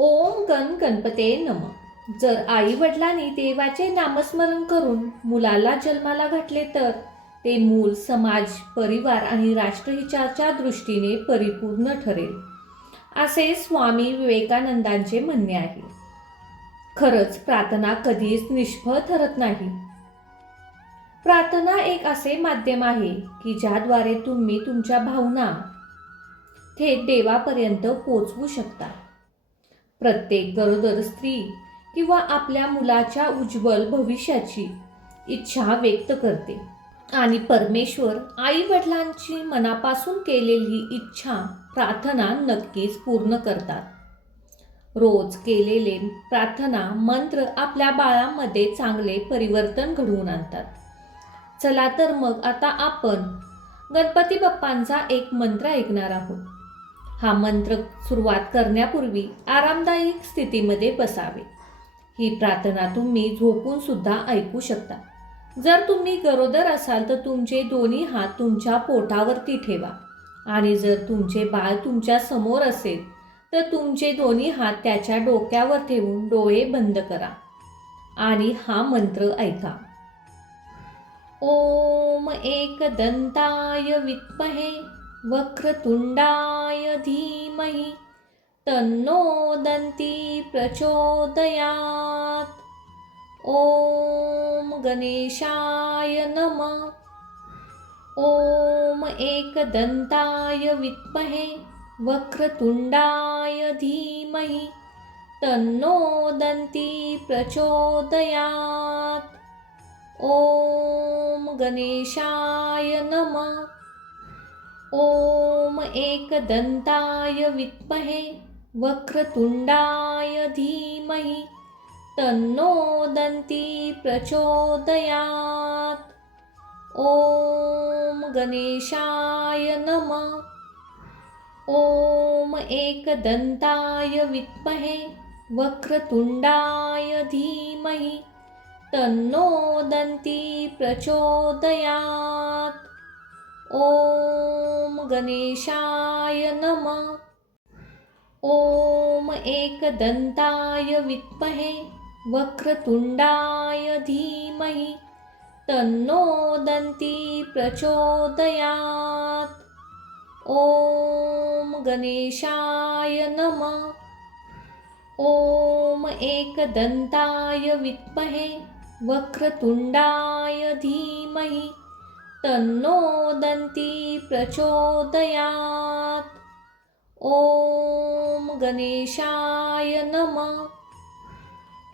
ओम गण गणपते नम. जर आई वडिलांनी देवाचे नामस्मरण करून मुलाला जन्माला घातले तर ते मूल समाज, परिवार आणि राष्ट्रहिताच्या दृष्टीने परिपूर्ण ठरेल, असे स्वामी विवेकानंदांचे म्हणणे आहे. खरंच प्रार्थना कधीच निष्फळ ठरत नाही. प्रार्थना एक असे माध्यम आहे की ज्याद्वारे तुम्ही तुमच्या भावना थेट देवापर्यंत पोचवू शकता. प्रत्येक गरोदर स्त्री किंवा आपल्या मुलाच्या उज्ज्वल भविष्याची इच्छा व्यक्त करते आणि परमेश्वर आई वडिलांची मनापासून केलेली इच्छा प्रार्थना नक्कीच पूर्ण करतात. रोज केलेले प्रार्थना मंत्र आपल्या बाळामध्ये चांगले परिवर्तन घडवून आणतात. चला तर मग आता आपण गणपती बाप्पांचा एक मंत्र ऐकणार आहोत. हा मंत्र सुरुवात करण्यापूर्वी आरामदायक स्थितीमध्ये बसावे. ही प्रार्थना तुम्ही झोपून सुद्धा ऐकू शकता. जर तुम्ही गरोदर असाल तर तुमचे दोन्ही हात तुमच्या पोटावरती ठेवा आणि जर तुमचे बाळ तुमच्या समोर असेल तर तुमचे दोन्ही हात त्याच्या डोक्यावर ठेवून डोळे बंद करा आणि हा मंत्र ऐका. ओम एकदंताय विद्महे वक्रतुंडाय धीमहि तन्नो दन्ती प्रचोदयात्. ओम गणेशाय नमः. ओम एकदंताय विद्महे वक्रतुंडाय धीमहि तन्नो दन्ती प्रचोदयात्. ओम गणेशाय नमः. ओम एकदंताय विद्महे वक्रतुंडाय धीमहि तन्नो दन्ती प्रचोदयात्. ओम गणेशाय नमः. ओम एकदंताय विद्महे वक्रतुंडाय धीमहि तन्नो दन्ती प्रचोदयात्. ओम गणेशाय नमः. ओम एकदंताय विद्महे वक्रतुंडाय धीमहि तन्नो दन्ती प्रचोदयात्. ओम गणेशाय नमः. ओम एकदंताय विद्महे वक्रतुंडाय धीमहि तन्नो दन्ती प्रचोदयात्. ओम गणेशाय नमः.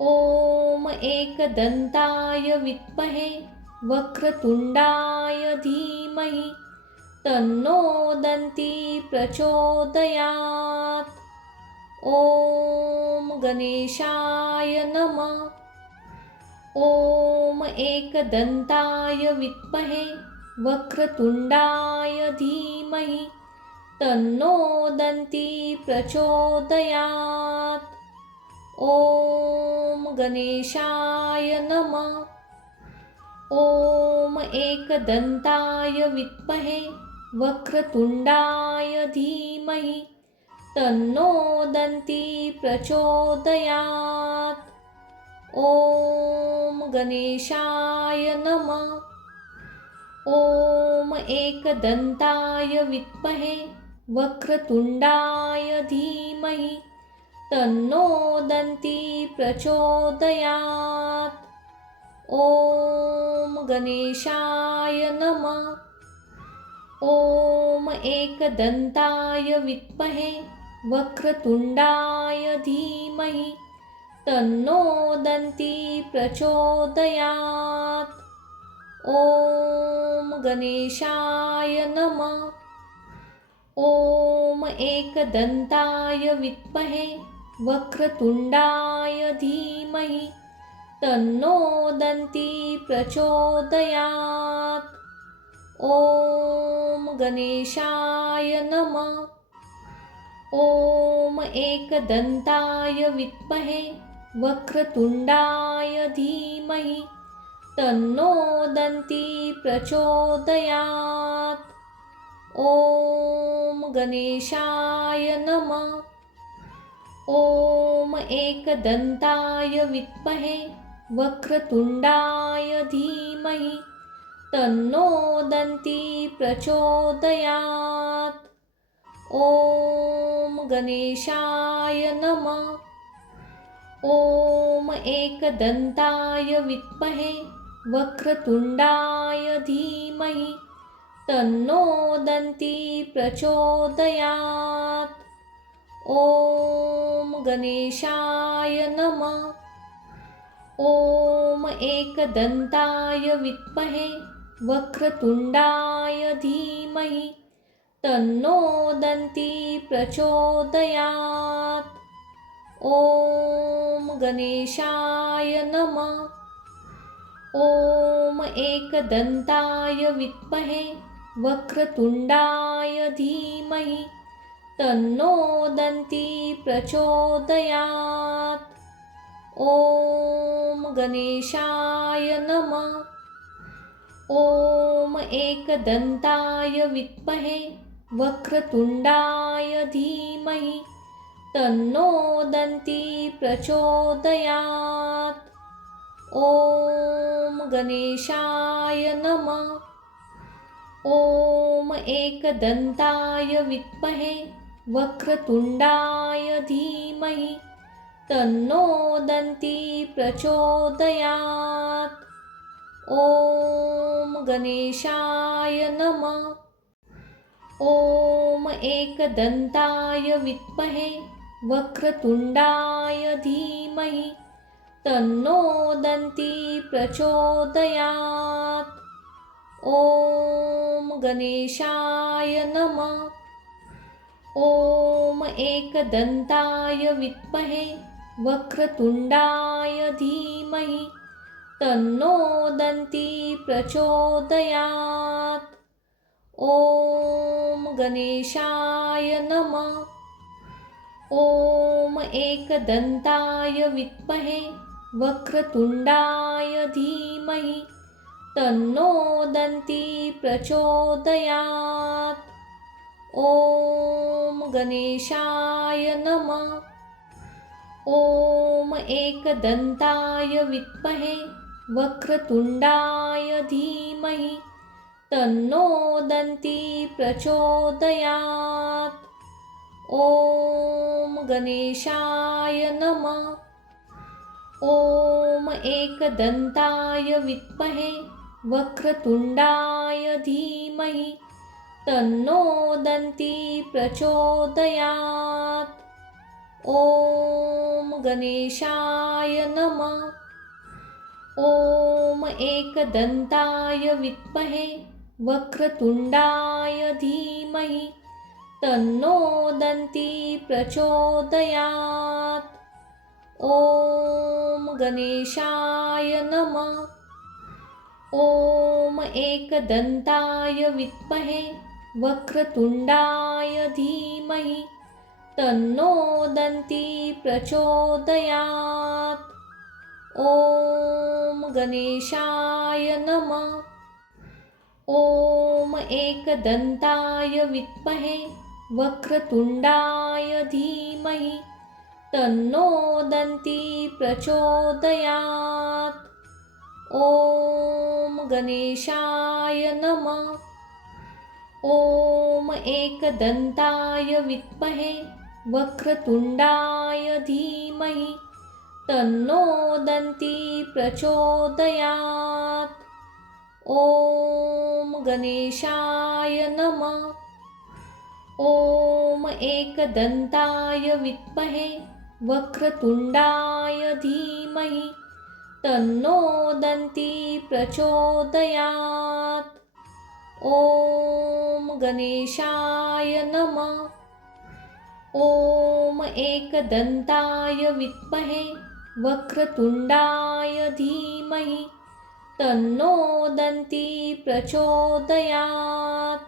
ओम एकदंताय विद्महे वक्रतुंडाय धीमहि तन्नो दन्ती प्रचोदयात्. ओम गणेशाय नमः. ओम एकदंताय विद्महे वक्रतुंडाय धीमहि तन्नो दन्ती प्रचोदयात्. ओम गणेशाय नमः. ओम एकदंताय विद्महे वक्रतुंडाय धीमहि तन्नो दन्ती प्रचोदयात्. ओम गणेशाय नमः. ओम एकदंताय विद्महे वक्रतुंडाय धीमहि तन्नो दन्ती प्रचोदयात्. ओम गणेशाय नमः. ओम एकदंताय विद्महे वक्रतुंडाय धीमहि तन्नो दन्ती प्रचोदयात्. ओम गणेशाय नमः. ओम एकदंताय विद्महे वक्रतुंडाय धीमहि तन्नो दन्ती प्रचोदयात्. ओम गणेशाय नमः. ओम एकदंताय विद्महे वक्रतुंडाय धीमहि तन्नो दन्ती प्रचोदयात्. ओम गणेशाय नमः. ओम एकदन्ताय विद्महे वक्रतुण्डाय धीमहि तन्नो दन्ती प्रचोदयात्। ॐ गणेशाय नमः। ॐ एकदन्ताय विद्महे वक्रतुण्डाय धीमहि तन्नो दन्ती प्रचोदयात्। ॐ गणेशाय नमः। ॐ एकदन्ताय विद्महे वक्रतुण्डाय धीमहि तन्नो दन्ती प्रचोदयात्। ॐ गणेशाय नमः। ॐ एकदन्ताय विद्महे वक्रतुण्डाय धीमहि तन्नो दन्ती प्रचोदयात्। ॐ गणेशाय नमः। ॐ एकदन्ताय विद्महे वक्रतुण्डाय धीमहि तन्नो दन्ती प्रचोदयात्। ॐ गणेशाय नमः। ॐ एकदन्ताय विद्महे वक्रतुण्डाय धीमहि तन्नो दन्ती प्रचोदयात्। ॐ गणेशाय नमः। ॐ एकदन्ताय विद्महे वक्रतुण्डाय धीमहि तन्नो दन्ती प्रचोदयात्। ॐ गणेशाय नमः। ॐ एकदन्ताय विद्महे वक्रतुण्डाय धीमहि तन्नो दन्ती प्रचोदयात्। ॐ गणेशाय नमः। ॐ एकदन्ताय विद्महे वक्रतुण्डाय धीमहि तन्नो दन्ती प्रचोदयात्। ॐ गणेशाय नमः। ॐ एकदन्ताय विद्महे वक्रतुण्डाय धीमहि तन्नो दन्ती प्रचोदयात्। ॐ गणेशाय नमः। ॐ एकदन्ताय विद्महे वक्रतुण्डाय धीमहि तन्नो दन्ती प्रचोदयात्। ॐ गणेशाय नमः। ॐ एकदन्ताय विद्महे वक्रतुण्डाय धीमहि तन्नो दन्ती प्रचोदयात्। ॐ गणेशाय नमः। ॐ एकदन्ताय विद्महे वक्रतुण्डाय धीमहि तन्नो दन्ती प्रचोदयात्। ॐ गणेशाय नमः। ॐ एकदन्ताय विद्महे वक्रतुण्डाय धीमहि तन्नो दन्ती प्रचोदयात्। ॐ गणेशाय नमः। ॐ एकदन्ताय विद्महे वक्रतुण्डाय धीमहि तन्नो दन्ती प्रचोदयात्। ॐ गणेशाय नमः। ॐ एकदन्ताय विद्महे वक्रतुण्डाय धीमहि तन्नो दन्ती प्रचोदयात्। ॐ गणेशाय नमः। ॐ एकदन्ताय विद्महे वक्रतुण्डाय धीमहि तन्नो दन्ती प्रचोदयात्।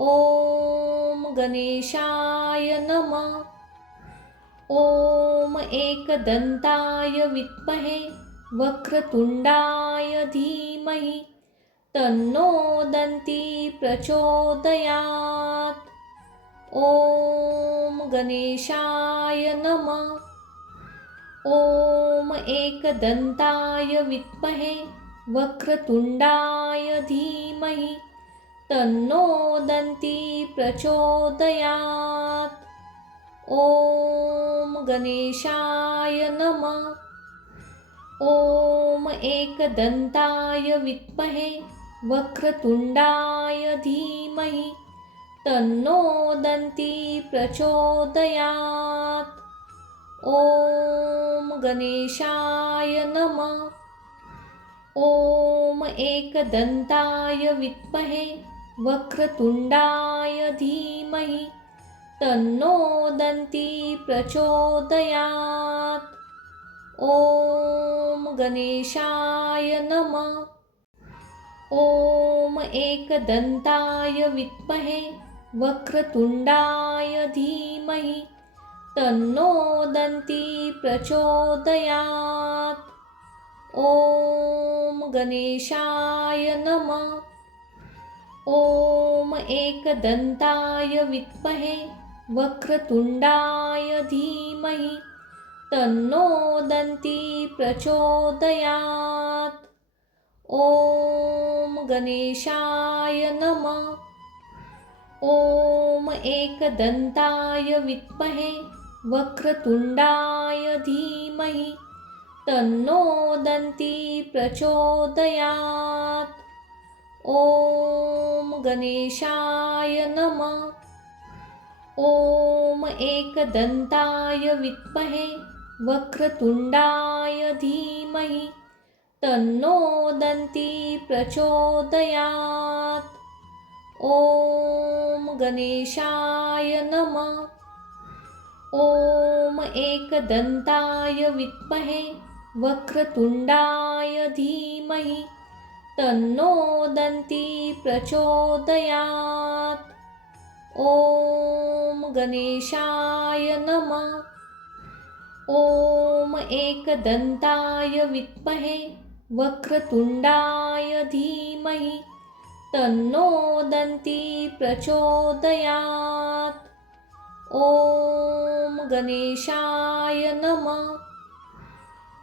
ॐ गणेशाय नमः। ॐ एकदन्ताय विद्महे वक्रतुण्डाय धीमहि तन्नो दन्ती प्रचोदयात्। ॐ गणेशाय नमः। ॐ एकदन्ताय विद्महे वक्रतुण्डाय धीमहि तन्नो दन्ती प्रचोदयात्। ॐ गणेशाय नमः। ॐ एकदन्ताय विद्महे वक्रतुण्डाय धीमहि तन्नो दन्ती प्रचोदयात्। ॐ गणेशाय नमः। ॐ एकदन्ताय विद्महे वक्रतुण्डाय धीमहि तन्नो दन्ती प्रचोदयात्। ॐ गणेशाय नमः। ॐ एकदन्ताय विद्महे वक्रतुण्डाय धीमहि तन्नो दन्ती प्रचोदयात्। ॐ गणेशाय नमः। ॐ एकदन्ताय विद्महे वक्रतुण्डाय धीमहि तन्नो दन्ती प्रचोदयात्। ॐ गणेशाय नमः। ॐ एकदन्ताय विद्महे वक्रतुण्डाय धीमहि तन्नो दन्ती प्रचोदयात्। ॐ गणेशाय नमः। ॐ एकदन्ताय विद्महे वक्रतुण्डाय धीमहि तन्नो दन्ती प्रचोदयात्। ॐ गणेशाय नमः। ॐ एकदन्ताय विद्महे वक्रतुण्डाय धीमहि तन्नो दन्ती प्रचोदयात्। ॐ गणेशाय नमः। ॐ एकदन्ताय विद्महे वक्रतुण्डाय धीमहि तन्नो दन्ती प्रचोदयात्। ॐ गणेशाय नमः।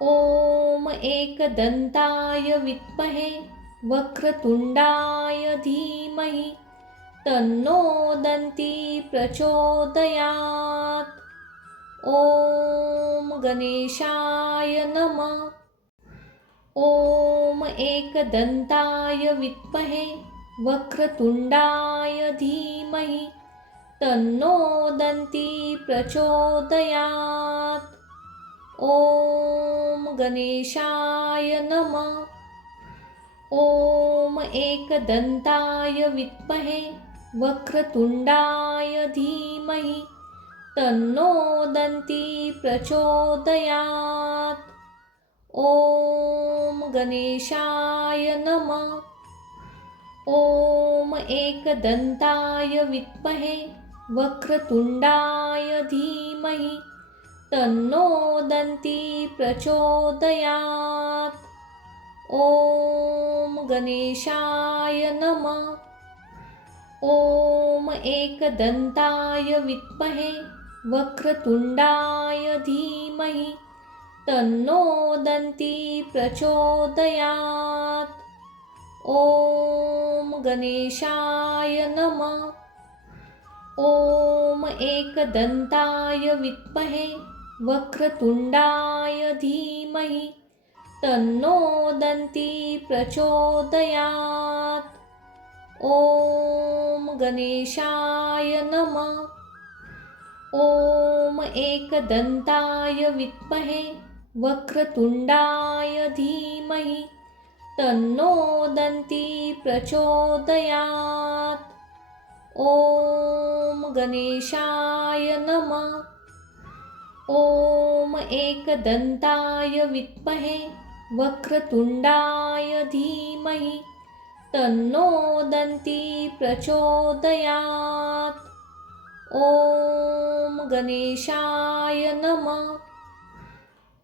ॐ एकदन्ताय विद्महे वक्रतुण्डाय धीमहि तन्नो दन्ती प्रचोदयात्। ॐ गणेशाय नमः। ॐ एकदन्ताय विद्महे वक्रतुण्डाय धीमहि तन्नो दन्ती प्रचोदयात्। ॐ गणेशाय नमः। ॐ एकदन्ताय विद्महे वक्रतुण्डाय धीमहि तन्नो दन्ती प्रचोदयात्। ॐ गणेशाय नमः। ॐ एकदन्ताय विद्महे वक्रतुण्डाय धीमहि तन्नो दन्ती प्रचोदयात्। ॐ गणेशाय नमः। ॐ एकदन्ताय विद्महे वक्रतुण्डाय धीमहि तन्नो दन्ती प्रचोदयात्। ॐ गणेशाय नमः। ॐ एकदन्ताय विद्महे वक्रतुण्डाय धीमहि तन्नो दन्ती प्रचोदयात्। ॐ गणेशाय नमः। ॐ एकदन्ताय विद्महे वक्रतुण्डाय धीमहि तन्नो दन्ती प्रचोदयात्। ॐ गणेशाय नमः। ॐ एकदन्ताय विद्महे वक्रतुण्डाय धीमहि तन्नो दन्ती प्रचोदयात्। ॐ गणेशाय नमः।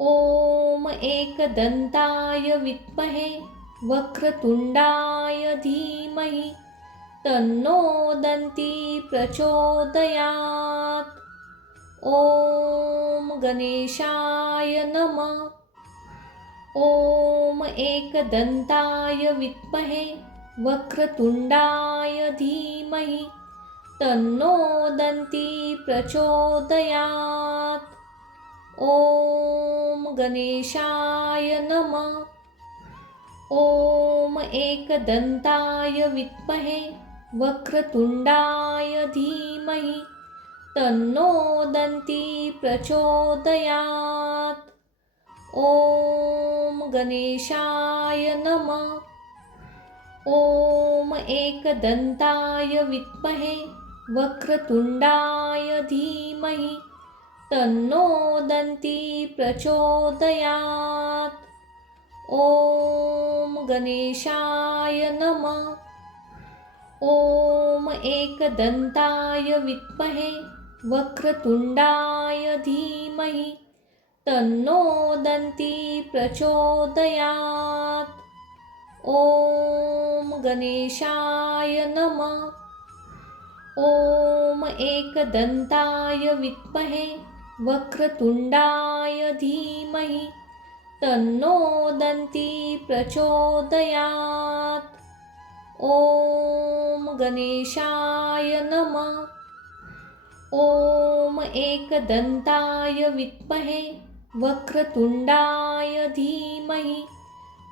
ॐ एकदन्ताय विद्महे वक्रतुण्डाय धीमहि तन्नो दन्ती प्रचोदयात्। ॐ गणेशाय नमः। ॐ एकदन्ताय विद्महे वक्रतुण्डाय धीमहि तन्नो दन्ती प्रचोदयात्। ॐ गणेशाय नमः। ॐ एकदन्ताय विद्महे वक्रतुण्डाय धीमहि तन्नो दन्ती प्रचोदयात्। ॐ गणेशाय नमः। ॐ एकदन्ताय विद्महे वक्रतुण्डाय धीमहि तन्नो दन्ती प्रचोदयात्। ॐ गणेशाय नमः। ॐ एकदन्ताय विद्महे वक्रतुण्डाय धीमहि तन्नो दन्ती प्रचोदयात्। ॐ गणेशाय नमः। ॐ एकदन्ताय विद्महे वक्रतुण्डाय धीमहि तन्नो दन्ती प्रचोदयात्। ॐ गणेशाय नमः। ॐ एकदन्ताय विद्महे वक्रतुण्डाय धीमहि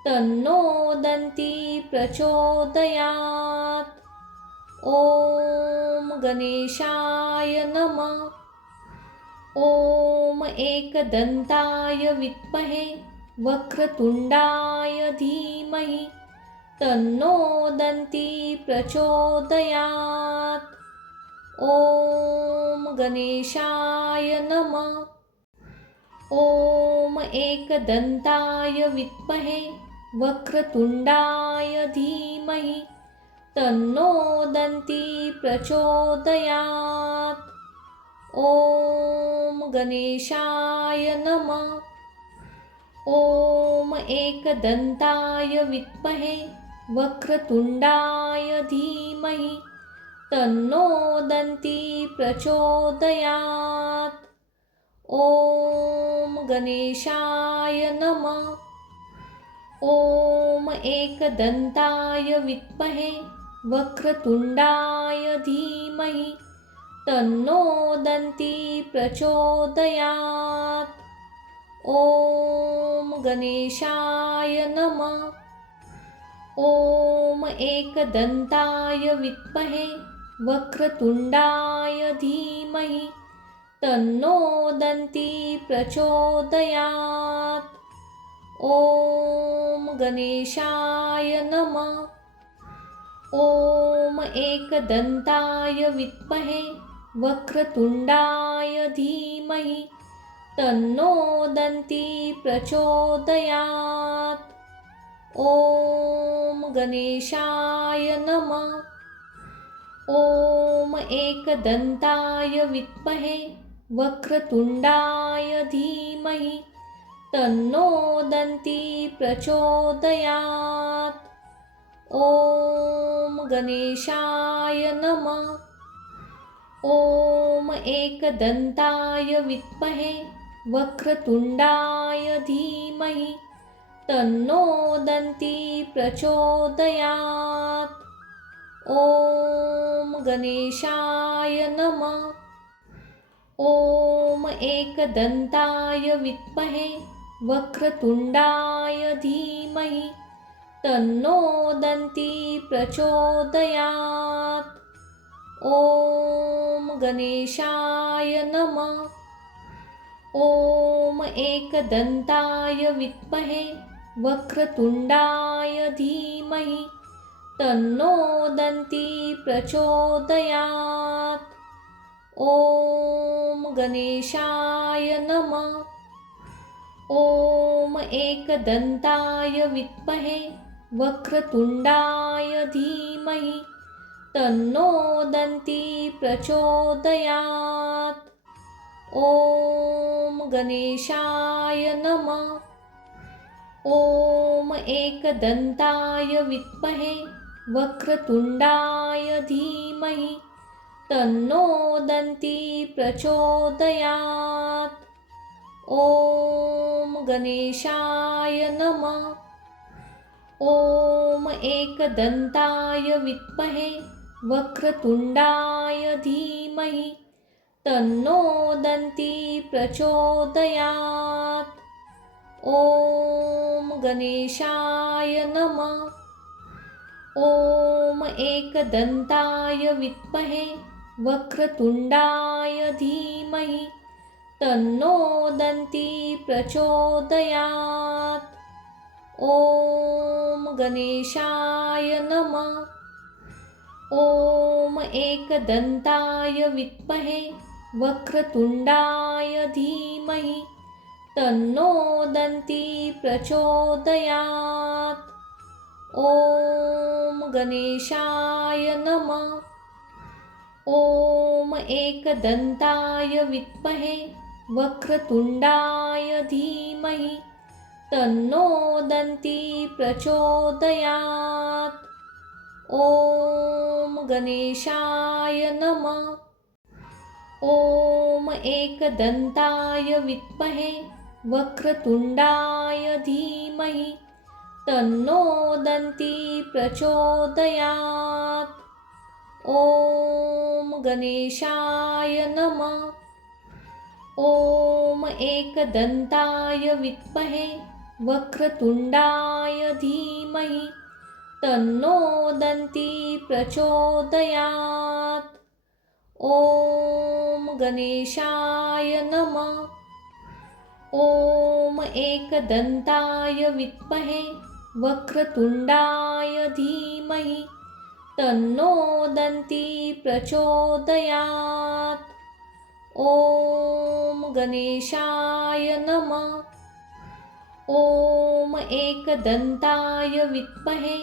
तन्नो दन्ती प्रचोदयात्। ॐ गणेशाय नमः। ॐ एकदन्ताय विद्महे वक्रतुण्डाय धीमहि तन्नो दन्ती प्रचोदयात्। ॐ गणेशाय नमः। ॐ एकदन्ताय विद्महे वक्रतुण्डाय धीमहि तन्नो दन्ती प्रचोदयात्। ॐ गणेशाय नमः। ॐ एकदन्ताय विद्महे वक्रतुण्डाय धीमहि तन्नो दन्ती प्रचोदयात्। ॐ गणेशाय नमः। ॐ एकदन्ताय विद्महे वक्रतुण्डाय धीमहि तन्नो दन्ती प्रचोदयात्। ॐ गणेशाय नमः। ॐ एकदन्ताय विद्महे वक्रतुण्डाय धीमहि तन्नो दन्ती प्रचोदयात्। ॐ गणेशाय नमः। ॐ एकदन्ताय विद्महे वक्रतुण्डाय धीमहि तन्नो दन्ती प्रचोदयात्। ॐ गणेशाय नमः। ॐ एकदन्ताय विद्महे वक्रतुण्डाय धीमहि तन्नो दन्ती प्रचोदयात्। ॐ गणेशाय नमः। ॐ एकदन्ताय विद्महे वक्रतुण्डाय धीमहि तन्नो दन्ती प्रचोदयात्। ॐ गणेशाय नमः। ॐ एकदन्ताय विद्महे वक्रतुण्डाय धीमहि तन्नो दन्ती प्रचोदयात्। ॐ गणेशाय नमः। ॐ एकदन्ताय विद्महे वक्रतुण्डाय धीमहि तन्नो दन्ती प्रचोदयात्। ॐ गणेशाय नमः। ॐ एकदन्ताय विद्महे वक्रतुण्डाय धीमहि तन्नो दन्ती प्रचोदयात्। ॐ गणेशाय नमः। ॐ एकदन्ताय विद्महे वक्रतुण्डाय धीमहि तन्नो दन्ती प्रचोदयात्। ॐ गणेशाय नमः। ॐ एकदन्ताय विद्महे वक्रतुण्डाय धीमहि तन्नो दन्ती प्रचोदयात्। ॐ गणेशाय नमः। ॐ एकदन्ताय विद्महे वक्रतुण्डाय धीमहि तन्नो दन्ती प्रचोदयात्। ॐ गणेशाय नमः। ॐ एकदन्ताय विद्महे वक्रतुण्डाय धीमहि तन्नो दन्ती प्रचोदयात्। ॐ गणेशाय नमः। ॐ एकदन्ताय विद्महे वक्रतुण्डाय धीमहि तन्नो दन्ती प्रचोदयात्। ॐ गणेशाय नमः। ॐ एकदन्ताय विद्महे वक्रतुण्डाय धीमहि तन्नो दन्ती प्रचोदयात्। ॐ गणेशाय नमः। ॐ एकदन्ताय विद्महे वक्रतुण्डाय धीमहि तन्नो दन्ती प्रचोदयात्। ॐ गणेशाय नमः। ॐ एकदन्ताय विद्महे वक्रतुण्डाय धीमहि तन्नो दन्ती प्रचोदयात्। ॐ गणेशाय नमः। ॐ एकदन्ताय विद्महे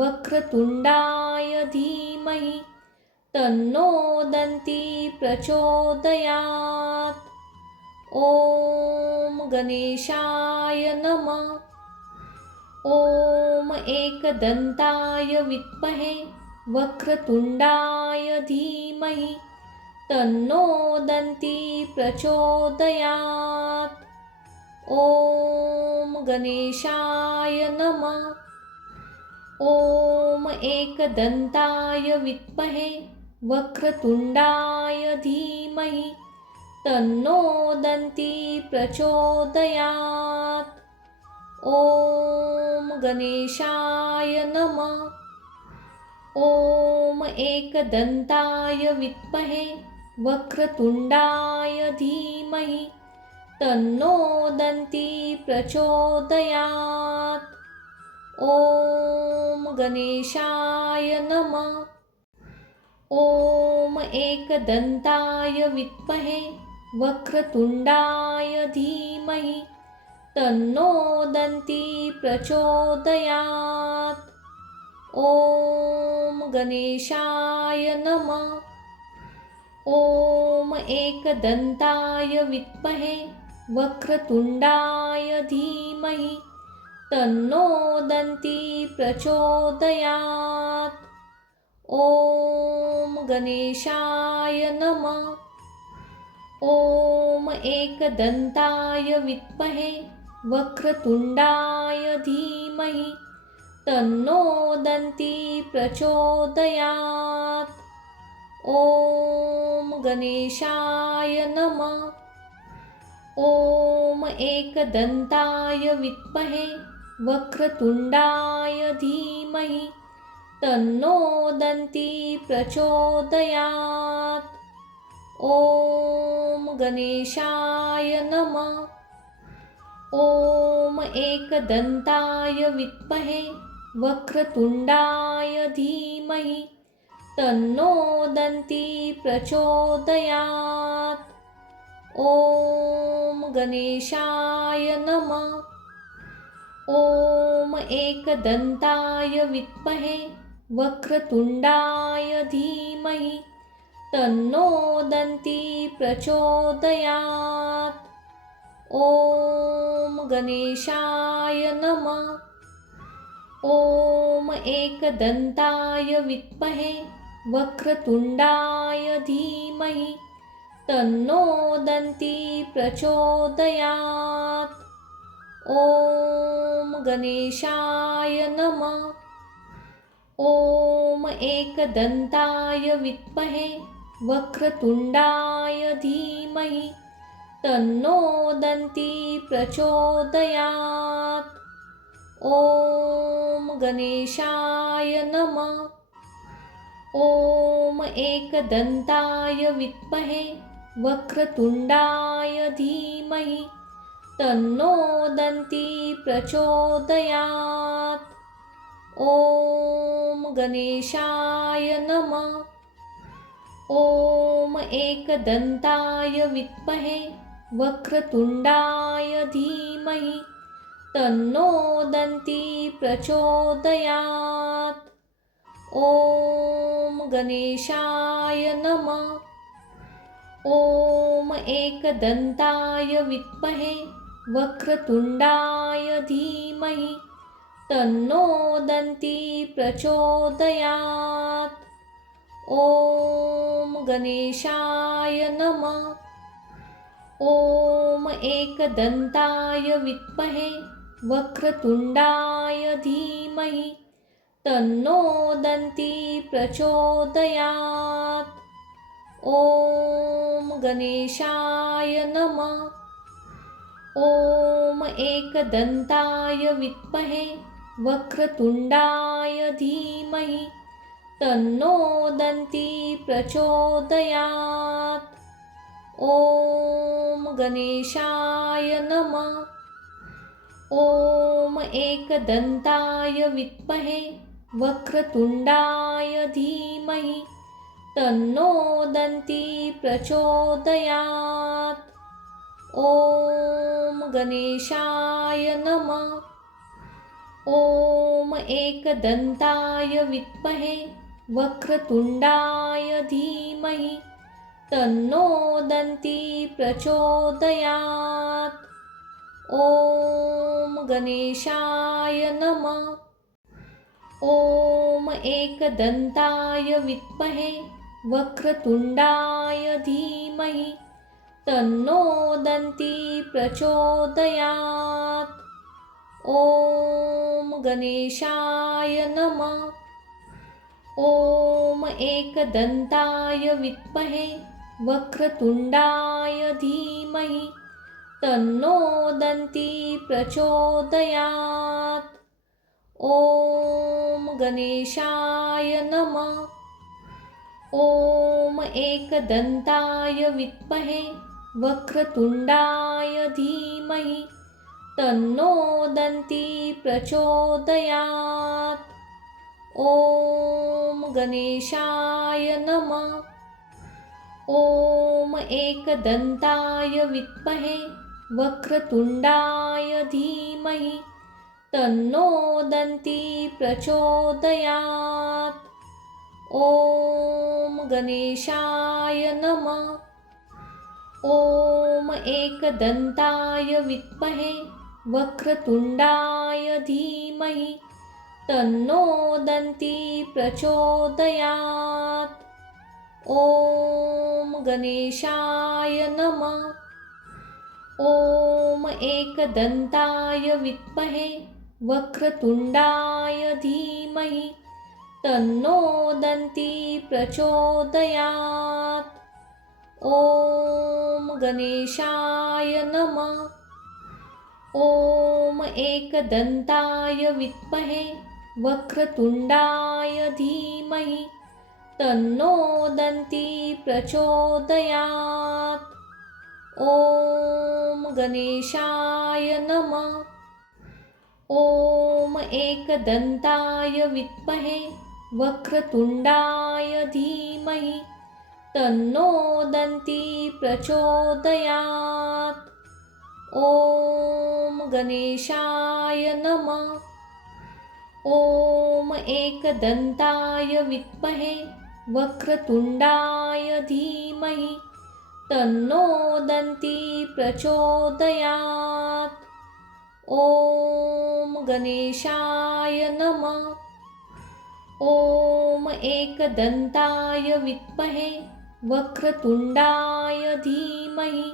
वक्रतुण्डाय धीमहि तन्नो दन्ती प्रचोदयात्। ॐ गणेशाय नमः। ॐ एकदन्ताय विद्महे वक्रतुण्डाय धीमहि तन्नो दन्ती प्रचोदयात्। ॐ गणेशाय नमः। ॐ एकदन्ताय विद्महे वक्रतुण्डाय धीमहि तन्नो दन्ती प्रचोदयात्। ॐ गणेशाय नमः। ॐ एकदन्ताय विद्महे वक्रतुण्डाय धीमहि तन्नो दन्ती प्रचोदयात्। ॐ गणेशाय नमः। ॐ एकदन्ताय विद्महे वक्रतुण्डाय धीमहि तन्नो दन्ती प्रचोदयात्। ॐ गणेशाय नमः। ॐ एकदन्ताय विद्महे वक्रतुण्डाय धीमहि तन्नो दन्ती प्रचोदयात्। ॐ गणेशाय नमः। ॐ एकदन्ताय विद्महे वक्रतुण्डाय धीमहि तन्नो दन्ती प्रचोदयात्। ॐ गणेशाय नमः। ॐ एकदन्ताय विद्महे वक्रतुण्डाय धीमहि तन्नो दन्ती प्रचोदयात्। ॐ गणेशाय नमः। ॐ एकदन्ताय विद्महे वक्रतुण्डाय धीमहि तन्नो दन्ती प्रचोदयात्। ॐ गणेशाय नमः। ॐ एकदन्ताय विद्महे वक्रतुण्डाय धीमहि तन्नो दन्ती प्रचोदयात्। ॐ गणेशाय नमः। ॐ एकदन्ताय विद्महे वक्रतुण्डाय धीमहि तन्नो दन्ती प्रचोदयात्। ॐ गणेशाय नमः। ॐ एकदन्ताय विद्महे वक्रतुण्डाय धीमहि तन्नो दन्ती प्रचोदयात्। ॐ गणेशाय नमः। ॐ एकदन्ताय विद्महे वक्रतुण्डाय धीमहि तन्नो दन्ती प्रचोदयात्। ॐ गणेशाय नमः। ॐ एकदन्ताय विद्महे वक्रतुण्डाय धीमहि तन्नो दन्ती प्रचोदयात्। ॐ गणेशाय नमः। ॐ एकदन्ताय विद्महे वक्रतुण्डाय धीमहि तन्नो दन्ती प्रचोदयात्। ॐ गणेशाय नमः। ॐ एकदन्ताय विद्महे वक्रतुण्डाय धीमहि तन्नो दन्ती प्रचोदयात्। ॐ गणेशाय नमः। ॐ एकदन्ताय विद्महे वक्रतुण्डाय धीमहि तन्नो दन्ती प्रचोदयात्। ॐ गणेशाय नमः। ॐ एकदन्ताय विद्महे वक्रतुण्डाय धीमहि तन्नो दन्ती प्रचोदयात्। ॐ गणेशाय नमः। ॐ एकदन्ताय विद्महे वक्रतुण्डाय धीमहि तन्नो दन्ती प्रचोदयात्। ॐ गणेशाय नमः। ॐ एकदन्ताय विद्महे वक्रतुण्डाय धीमहि तन्नो दन्ती प्रचोदयात्। ॐ गणेशाय नमः। ॐ एकदन्ताय विद्महे वक्रतुण्डाय धीमहि तन्नो दन्ती प्रचोदयात्। ॐ गणेशाय नमः। ॐ एकदन्ताय विद्महे वक्रतुण्डाय धीमहि तन्नो दन्ती प्रचोदयात्। ॐ गणेशाय नमः। ॐ एकदन्ताय विद्महे वक्रतुण्डाय धीमहि तन्नो दन्ती प्रचोदयात्। ॐ गणेशाय नमः। ॐ एकदन्ताय विद्महे वक्रतुण्डाय धीमहि तन्नो दन्ती प्रचोदयात्। ॐ गणेशाय नमः। ॐ एकदन्ताय विद्महे वक्रतुण्डाय धीमहि तन्नो दन्ती प्रचोदयात्। ॐ गणेशाय नमः। ॐ एकदन्ताय विद्महे वक्रतुण्डाय धीमहि तन्नो दन्ती प्रचोदयात्। ॐ गणेशाय नमः। ॐ एकदन्ताय विद्महे वक्रतुण्डाय धीमहि तन्नो दन्ती प्रचोदयात्। ॐ गणेशाय नमः। ॐ एकदन्ताय विद्महे वक्रतुण्डाय धीमहि तन्नो दन्ती प्रचोदयात्। ॐ गणेशाय नमः। ॐ एकदन्ताय विद्महे वक्रतुण्डाय धीमहि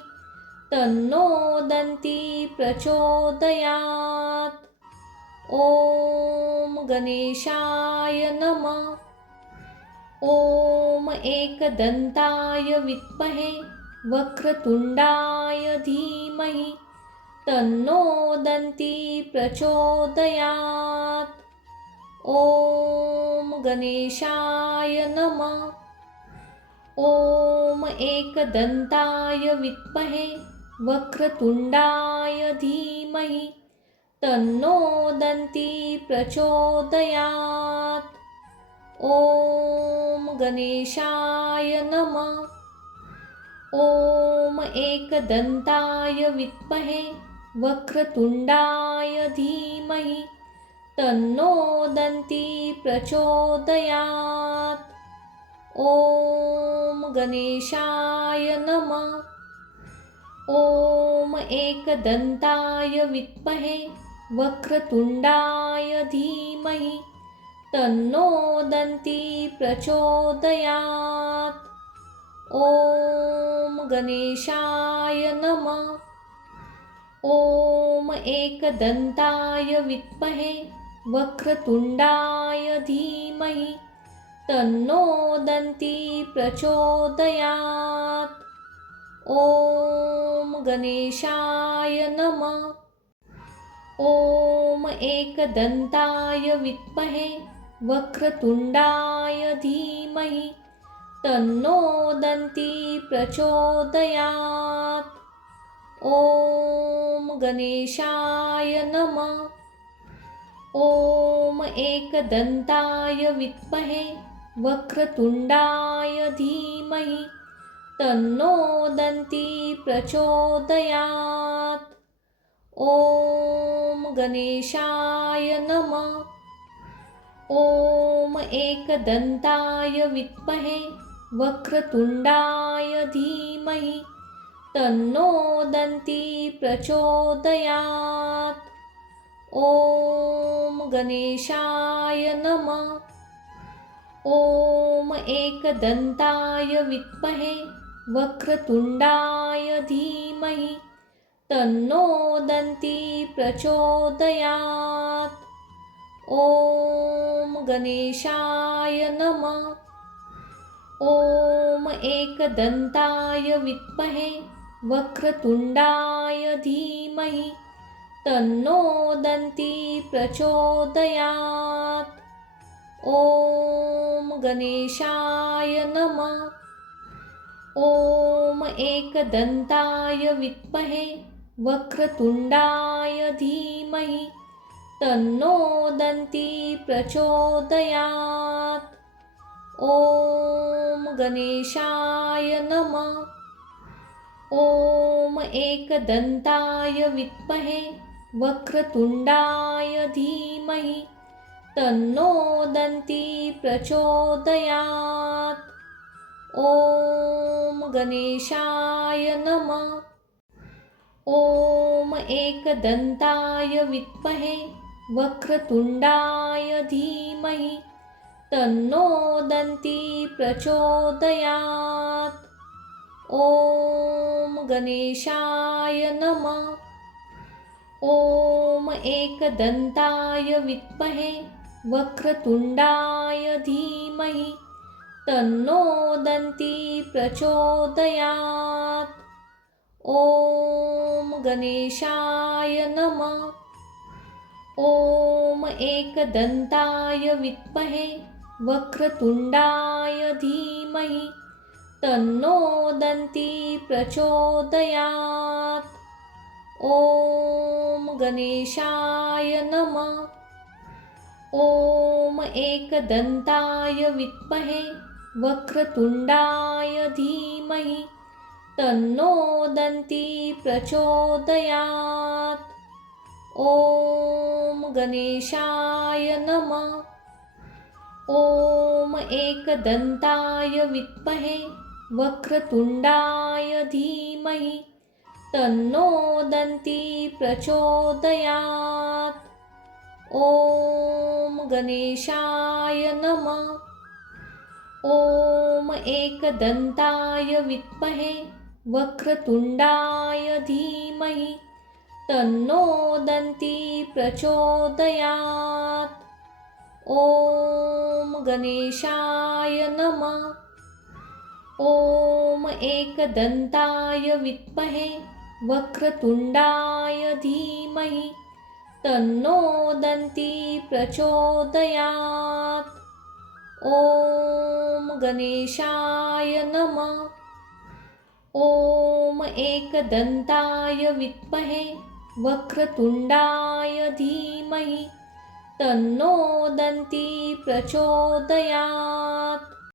तन्नो दन्ती प्रचोदयात्। ॐ गणेशाय नमः। ॐ एकदन्ताय विद्महे वक्रतुण्डाय धीमहि तन्नो दन्ती प्रचोदयात्। ॐ गणेशाय नमः। ॐ एकदन्ताय विद्महे वक्रतुण्डाय धीमहि तन्नो दन्ती प्रचोदयात्। ॐ गणेशाय नमः। ॐ एकदन्ताय विद्महे वक्रतुण्डाय धीमहि तन्नो दन्ती प्रचोदयात्। ॐ गणेशाय नमः। ॐ एकदन्ताय विद्महे वक्रतुण्डाय धीमहि तन्नो दन्ती प्रचोदयात्। ॐ गणेशाय नमः। ॐ एकदन्ताय विद्महे वक्रतुण्डाय धीमहि तन्नो दन्ती प्रचोदयात्। ॐ गणेशाय नमः। ॐ एकदन्ताय विद्महे वक्रतुण्डाय धीमहि तन्नो दन्ती प्रचोदयात्। ॐ गणेशाय नमः। ॐ एकदन्ताय विद्महे वक्रतुण्डाय धीमहि तन्नो दन्ती प्रचोदयात्। ॐ गणेशाय नमः। ॐ एकदन्ताय विद्महे वक्रतुण्डाय धीमहि तन्नो दन्ती प्रचोदयात्। ॐ गणेशाय नमः। ॐ एकदन्ताय विद्महे वक्रतुण्डाय धीमहि तन्नो दन्ती प्रचोदयात्। ॐ गणेशाय नमः। ॐ एकदन्ताय विद्महे वक्रतुण्डाय धीमहि तन्नो दन्ती प्रचोदयात्। ॐ गणेशाय नमः। ॐ एकदन्ताय विद्महे वक्रतुण्डाय धीमहि तन्नो दन्ती प्रचोदयात्। ॐ गणेशाय नमः। ॐ एकदन्ताय विद्महे वक्रतुण्डाय धीमहि तन्नो दन्ती प्रचोदयात्। ॐ गणेशाय नमः। ॐ एकदन्ताय विद्महे वक्रतुण्डाय धीमहि तन्नो दन्ती प्रचोदयात्। ॐ गणेशाय नमः। ॐ एकदन्ताय विद्महे वक्रतुण्डाय धीमहि तन्नो दन्ती प्रचोदयात्। ॐ गणेशाय नमः। ॐ एकदन्ताय विद्महे वक्रतुण्डाय धीमहि तन्नो दन्ती प्रचोदयात्। ॐ गणेशाय नमः। ॐ एकदन्ताय विद्महे वक्रतुण्डाय धीमहि तन्नो दन्ती प्रचोदयात्। ॐ गणेशाय नमः। ॐ एकदन्ताय विद्महे वक्रतुण्डाय धीमहि तन्नो दन्ती प्रचोदयात्। ॐ गणेशाय नमः। ॐ एकदन्ताय विद्महे वक्रतुण्डाय धीमहि तन्नो दन्ती प्रचोदयात्। ॐ गणेशाय नमः। ॐ एकदन्ताय विद्महे वक्रतुण्डाय धीमहि तन्नो दन्ती प्रचोदयात्। ॐ गणेशाय नमः। ॐ एकदन्ताय विद्महे वक्रतुण्डाय धीमहि तन्नो दन्ती प्रचोदयात्।